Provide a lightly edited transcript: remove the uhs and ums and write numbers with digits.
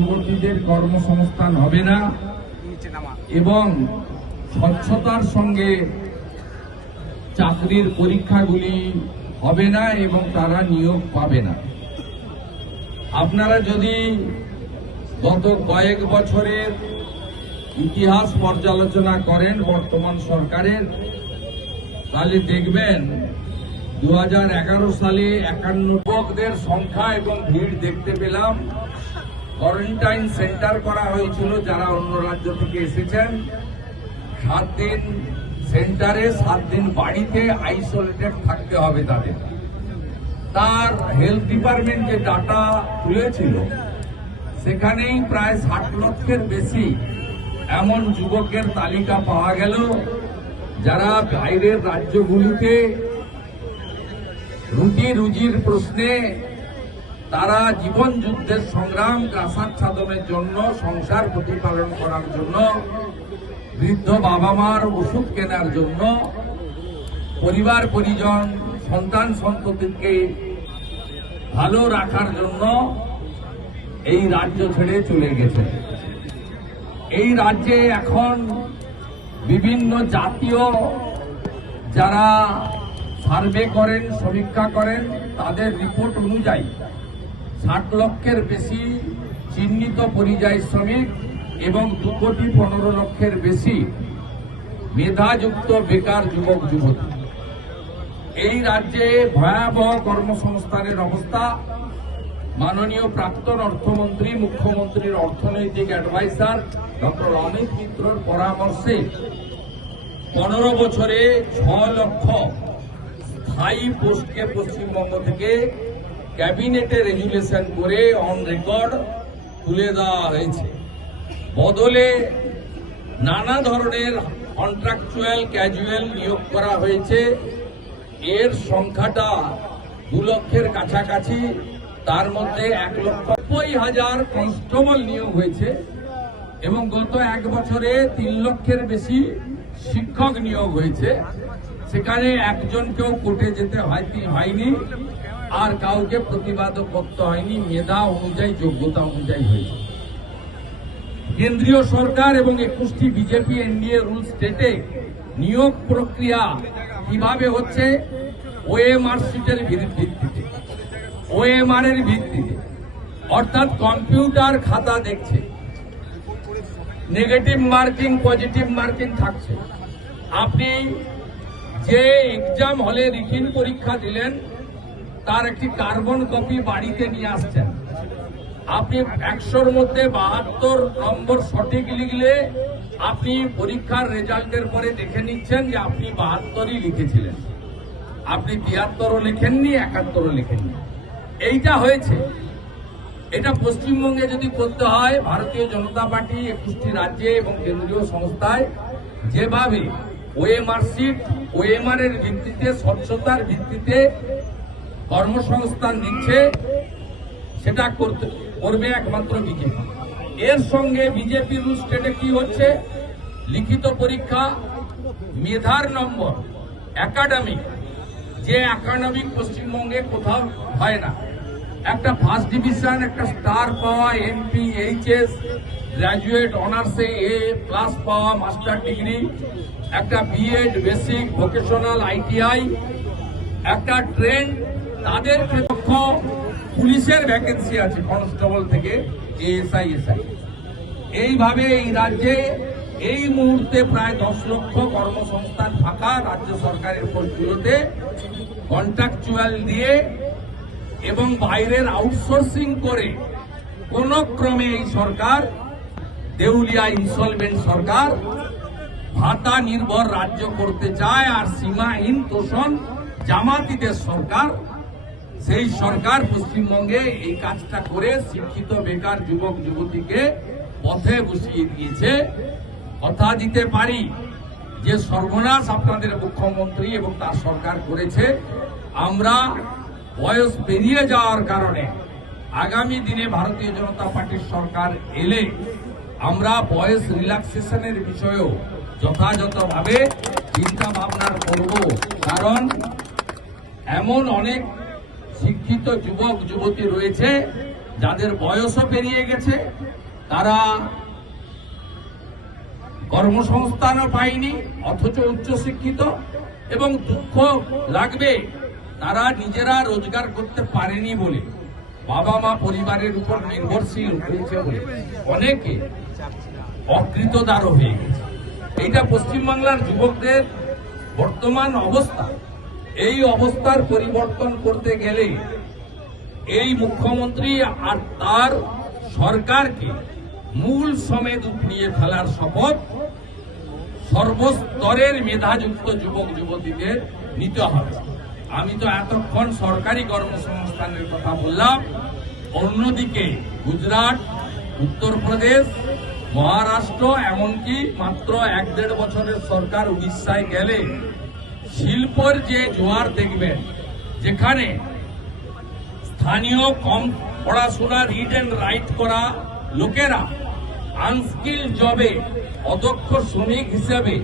যুবতীদের কর্মসংস্থান হবে না এবং স্বচ্ছতার সঙ্গে চাকরির পরীক্ষাগুলি হবে না এবং তারা নিয়োগ পাবে না। আপনারা যদি গত কয়েক বছরের ইতিহাস পর্যালোচনা করেন বর্তমান সরকারের, তাহলে দেখবেন 2011 সালে 51 যুবকদের সংখ্যা এবং ভিড় দেখতে পেলাম। কোয়ারেন্টাইন সেন্টার করা হয়েছিল যারা অন্য রাজ্য থেকে এসেছেন। 7 দিন সেন্টারে, 7 দিন বাড়িতে আইসোলেটেড থাকতে হবে তাদের। তার হেলথ ডিপার্টমেন্ট যে ডাটা তুলেছিল সেখানেই প্রায় 60 লক্ষের বেশি এমন যুবকের তালিকা পাওয়া গেল যারা বাইরের রাজ্যগুলিতে রুটি রুজির প্রশ্নে তারা জীবন যুদ্ধের সংগ্রাম গ্রাসাচ্ছাদনের জন্য, সংসার প্রতিপালন করার জন্য, বৃদ্ধ বাবা মার ওষুধ কেনার জন্য, পরিবার পরিজন সন্তান সন্ততিকে ভালো রাখার জন্য এই রাজ্য ছেড়ে চলে গেছে। এই রাজ্যে এখন বিভিন্ন জাতীয় যারা সার্ভে করেন, সমীক্ষা করেন, তাদের রিপোর্ট অনুযায়ী 60 লক্ষের বেশি চিহ্নিত পরিযায়ী শ্রমিক এবং 2,15 লক্ষের বেশি মেধাযুক্ত বেকার যুবক যুবতী। এই রাজ্যে ভয়াবহ কর্মসংস্থানের অবস্থা। মাননীয় প্রাক্তন অর্থমন্ত্রী, মুখ্যমন্ত্রীর অর্থনৈতিক অ্যাডভাইজার ডক্টর অমিত মিত্রর পরামর্শে 15 বছরে 6 লক্ষ স্থায়ী পোস্টকে পশ্চিমবঙ্গ থেকে ক্যাবিনেটে রেজুলেশন করে অন রেকর্ড তুলে দেওয়া হয়েছে। বদলে নানা ধরনের কন্ট্রাকচুয়াল ক্যাজুয়াল নিয়োগ করা হয়েছে। এর সংখ্যাটা 2 লক্ষের কাছাকাছি। তার মধ্যে 1,90,000 কনস্টেবল নিয়োগ হয়েছে এবং গত 1 বছরে 3 লক্ষের বেশি শিক্ষক নিয়োগ হয়েছে। সেখানে একজনকেও কোর্টে যেতে হয়নি, আর কাউকে প্রতিবাদও করতে হয়নি। মেধা অনুযায়ী, যোগ্যতা অনুযায়ী হয়েছে। কেন্দ্রীয় সরকার এবং 21টি বিজেপি এনডিএ রুল স্টেটে নিয়োগ প্রক্রিয়া কিভাবে হচ্ছে? ওএমআর শিটের ভিত্তিতে, ওএমআর এর ভিত্তিতে, অর্থাৎ কম্পিউটার খাতা দেখছে, নেগেটিভ মার্কিং পজিটিভ মার্কিং থাকছে। আপনি যে এক্সাম হলে রিটিন পরীক্ষা দিলেন তার একটি কার্বন কপি বাড়িতে নিয়ে আসছেন। আপনি 100-র মধ্যে 72 নম্বর সঠিক লিখলে আপনি পরীক্ষার রেজাল্টের পরে দেখে নিচ্ছেন যে আপনি 72ই লিখেছিলেন, আপনি 73ও লেখেননি, 71ও লেখেননি। এইটা হয়েছে। এটা পশ্চিমবঙ্গে যদি করতে হয়, ভারতীয় জনতা পার্টি 21টি রাজ্যে এবং কেন্দ্রীয় সংস্থায় যেভাবে ওএমআর শিট, ওএমআর এর ভিত্তিতে, স্বচ্ছতার ভিত্তিতে কর্মসংস্থান দিচ্ছে, সেটা করবে একমাত্র বিজেপি। এর সঙ্গে বিজেপি রুল স্টেটে কি হচ্ছে? লিখিত পরীক্ষা, মেধার নম্বর, একাডেমিক, যে একাডেমিক পশ্চিমবঙ্গে কোথাও হয় না। একটা ফার্স্ট ডিভিশন, একটা স্টার পাওয়া, এমপি, এইচএস, গ্রাজুয়েট অনার্সে A+ পাওয়া, মাস্টার ডিগ্রি, একটা বিএড, বেসিক, ভোকেশনাল, আইটিআই, একটা ট্রেন, তাদের ক্ষেত্রে পুলিশের ভ্যাকেন্সি আছে কনস্টেবল থেকে এএসআই, এসআই। এইভাবে এই রাজ্যে এই মুহূর্তে প্রায় 10 লক্ষ কর্মসংস্থান ফাঁকা রাজ্য সরকারের পোস্টগুলোতে কন্ট্রাকচুয়াল দিয়ে এবং বাইরের আউটসোর্সিং করে কোন ক্রমে এই সরকার দেউলিয়া ইনসলভেন্ট সরকার ভাতা নির্ভর রাজ্য করতে চায়। আর সীমাহীন তোষণ জামাতিদের সরকার, সেই সরকার পশ্চিমবঙ্গে এই কাজটা করে শিক্ষিত বেকার যুবক যুবতীকে পথে বসিয়ে দিয়েছে। কথা দিতে পারি যে সর্বনাশ আপনাদের মুখ্যমন্ত্রী এবং তার সরকার করেছে। আমরা বয়স পেরিয়ে যাওয়ার কারণে আগামী দিনে ভারতীয় জনতা পার্টির সরকার এলে আমরা বয়স রিল্যাক্সেশনের বিষয়েও যথাযথভাবে চিন্তা ভাবনা করব। কারণ এমন অনেক শিক্ষিত যুবক যুবতী রয়েছে যাদের বয়সও পেরিয়ে গেছে, তারা কর্মসংস্থানও পায়নি, অথচ উচ্চশিক্ষিত, এবং দুঃখ লাগবে তারা নিজেরা রোজগার করতে পারেনি বলে, বাবা মা পরিবারের উপর নির্ভরশীল হয়েছে বলে অনেকে অকৃতদারও হয়ে গেছে। এইটা পশ্চিমবাংলার যুবকদের বর্তমান অবস্থা। এই অবস্থার পরিবর্তন করতে গেলে এই মুখ্যমন্ত্রী আর তার সরকারকে মূল সমেত উপড়িয়ে ফেলার শপথ সর্বস্তরের মেধাযুক্ত যুবক যুবতীদের নিতে হবে। আমি তো এতক্ষণ সরকারি কর্মসংস্থানের কথা বললাম, অন্যদিকে গুজরাট, উত্তরপ্রদেশ, মহারাষ্ট্র, এমনকি মাত্র 1-1.5 বছরের সরকার উড়িষ্যায় গেলে শিল্পের যে জোয়ার দেখবেন, যেখানে স্থানীয় কম পড়াশোনা রিড এন্ড রাইট করা লোকেরা আনস্কিল জবে অদক্ষ শ্রমিক হিসেবে